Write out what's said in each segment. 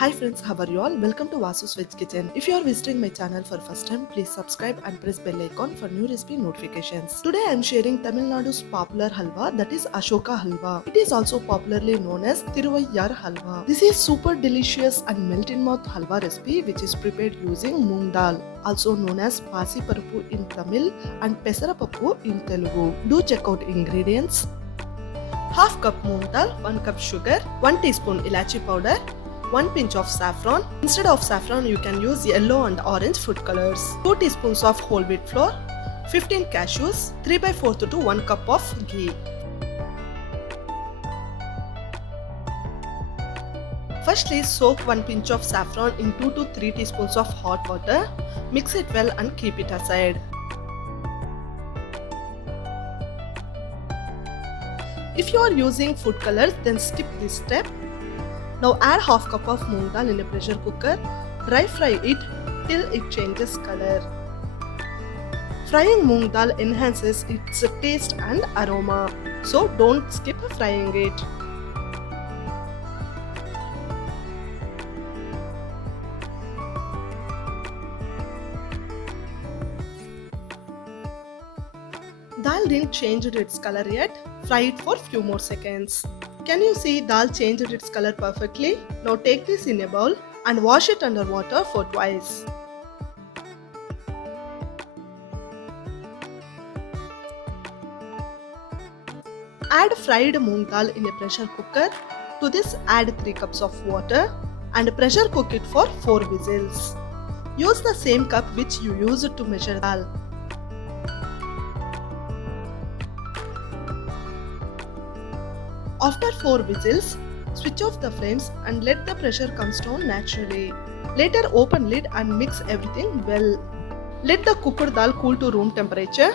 Hi friends, how are you all? Welcome to Vasu's Veg Kitchen. If you are visiting my channel for first time, please subscribe and press bell icon for new recipe notifications. Today I am sharing Tamil Nadu's popular halwa, that is Ashoka halwa. It is also popularly known as Thiruvayyar halwa. This is super delicious and melt in mouth halwa recipe which is prepared using moong dal, also known as pasi parapu in Tamil and pesarapappu in Telugu. Do check out ingredients. Half cup moong dal, 1 cup sugar, 1 teaspoon ilachi powder, 1 pinch of saffron. Instead of saffron, you can use yellow and orange food colors. 2 teaspoons of whole wheat flour, 15 cashews, 3/4 to 1 cup of ghee. Firstly, soak 1 pinch of saffron in 2 to 3 teaspoons of hot water. Mix it well and keep it aside. If you are using food colors, then skip this step. Now add half cup of moong dal in a pressure cooker. Dry fry it till it changes color. Frying moong dal enhances its taste and aroma, so don't skip frying it. Dal didn't change its color yet. Fry it for few more seconds. Can you see dal changed its color perfectly? Now take this in a bowl and wash it under water for twice. Add fried moong dal in a pressure cooker. To this add 3 cups of water and pressure cook it for 4 whistles. Use the same cup which you used to measure dal. After 4 whistles, switch off the flames and let the pressure come down naturally. Later open lid and mix everything well. Let the cooked dal cool to room temperature.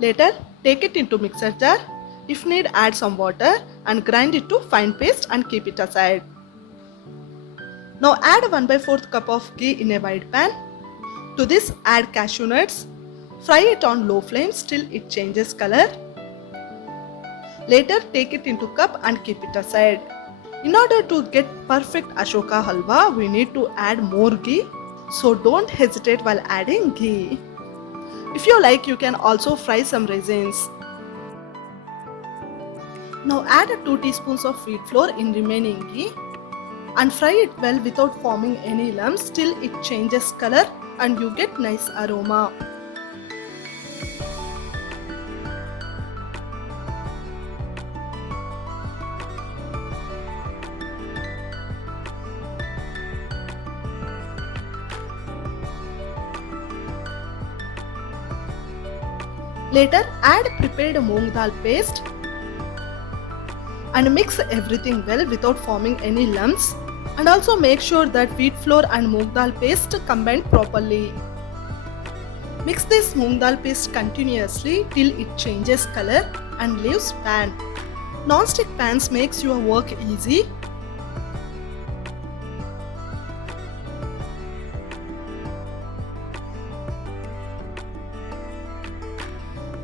Later take it into mixer jar. If need, add some water and grind it to fine paste and keep it aside. Now add 1/4 cup of ghee in a wide pan. To this add cashew nuts. Fry it on low flames till it changes color. Later take it into cup and keep it aside. In order to get perfect Ashoka halwa, we need to add more ghee, so don't hesitate while adding ghee. If you like, you can also fry some raisins. Now add 2 teaspoons of wheat flour in remaining ghee and fry it well without forming any lumps till it changes color and you get nice aroma. Later add prepared moong dal paste and mix everything well without forming any lumps, and also make sure that wheat flour and moong dal paste combine properly. Mix this moong dal paste continuously till it changes color and leaves pan. Non-stick pans makes your work easy.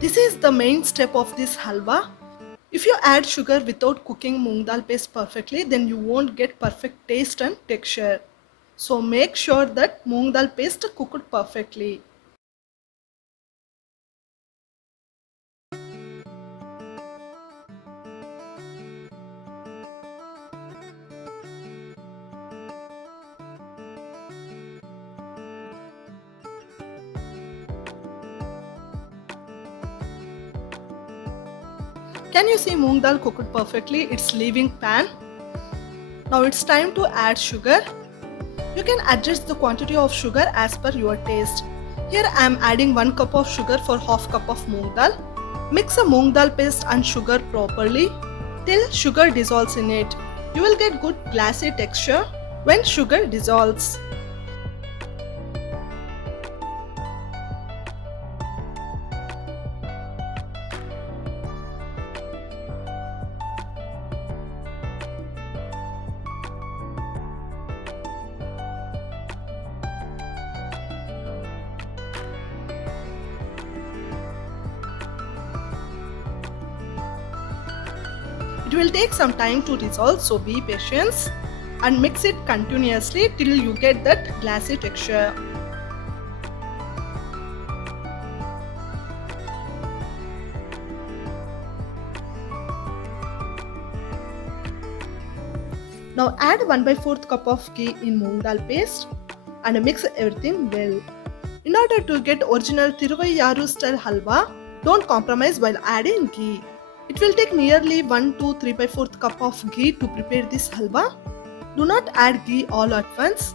This is the main step of this halwa. If you add sugar without cooking moong dal paste perfectly, then you won't get perfect taste and texture. So make sure that moong dal paste cooked perfectly. Can you see moong dal cooked perfectly? It's leaving pan. Now it's time to add sugar. You can adjust the quantity of sugar as per your taste. Here I am adding 1 cup of sugar for half cup of moong dal. Mix the moong dal paste and sugar properly till sugar dissolves in it. You will get good glassy texture when sugar dissolves. It will take some time to dissolve, so be patient. and mix it continuously till you get that glassy texture. Now add 1/4 cup of ghee in moong dal paste and mix everything well. In order to get original Tiruvayyaru style halwa, don't compromise while adding ghee. It will take nearly 1 to 3/4 cup of ghee to prepare this halwa. Do not add ghee all at once.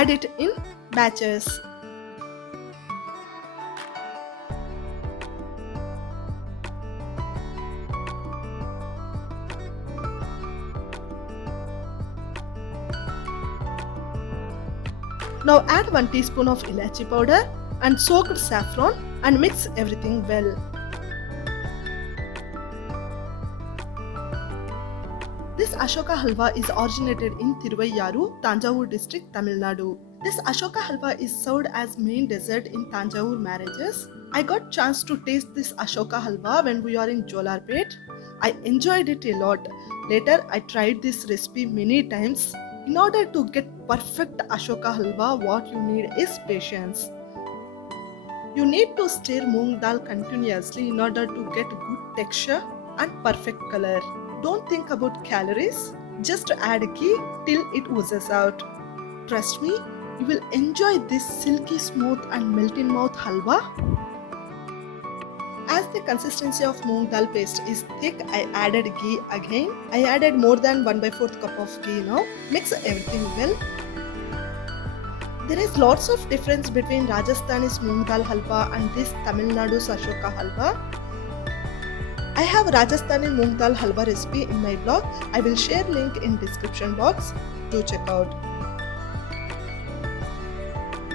Add it in batches. Now add 1 teaspoon of ilachi powder and soaked saffron and mix everything well. This Ashoka Halwa is originated in Tiruvayyaru, Tanjavur district, Tamil Nadu. This Ashoka Halwa is served as main dessert in Tanjavur marriages. I got chance to taste this Ashoka Halwa when we are in Jolarpet. I enjoyed it a lot. Later I tried this recipe many times. In order to get perfect Ashoka Halwa, what you need is patience. You need to stir moong dal continuously in order to get good texture and perfect color. Don't think about calories, just add ghee till it oozes out. Trust me, you will enjoy this silky smooth and melt in mouth halwa. As the consistency of moong dal paste is thick, I added ghee again. I added more than 1/4 cup of ghee now. Mix everything well. There is lots of difference between Rajasthani's moong dal halwa and this Tamil Nadu's Ashoka halwa. I have Rajasthani moong dal halwa recipe in my blog. I will share link in description box. Do check out.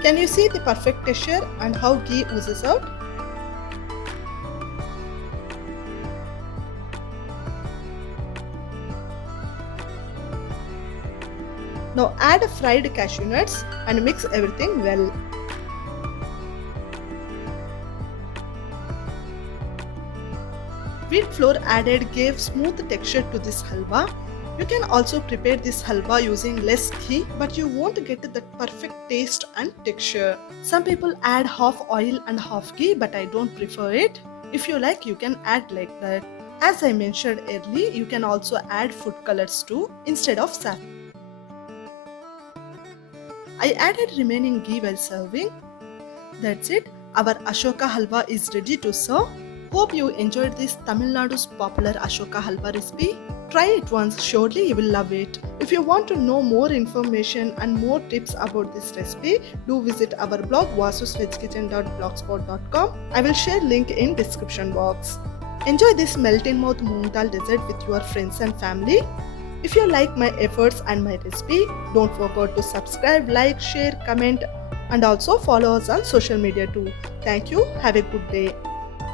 Can you see the perfect texture and how ghee oozes out? Now add fried cashew nuts and mix everything well. Wheat flour added gave smooth texture to this halwa. You can also prepare this halwa using less ghee, but you won't get that perfect taste and texture. Some people add half oil and half ghee, but I don't prefer it. If you like, you can add like that. As I mentioned earlier, you can also add food colors too instead of saffron. I added remaining ghee while serving. That's it. Our Ashoka Halwa is ready to serve. Hope you enjoyed this Tamil Nadu's popular Ashoka Halwa recipe. Try it once, surely you will love it. If you want to know more information and more tips about this recipe, do visit our blog vasusvegkitchen.blogspot.com. I will share link in description box. Enjoy this melt in mouth moong dal dessert with your friends and family. If you like my efforts and my recipe, don't forget to subscribe, like, share, comment and also follow us on social media too. Thank you. Have a good day.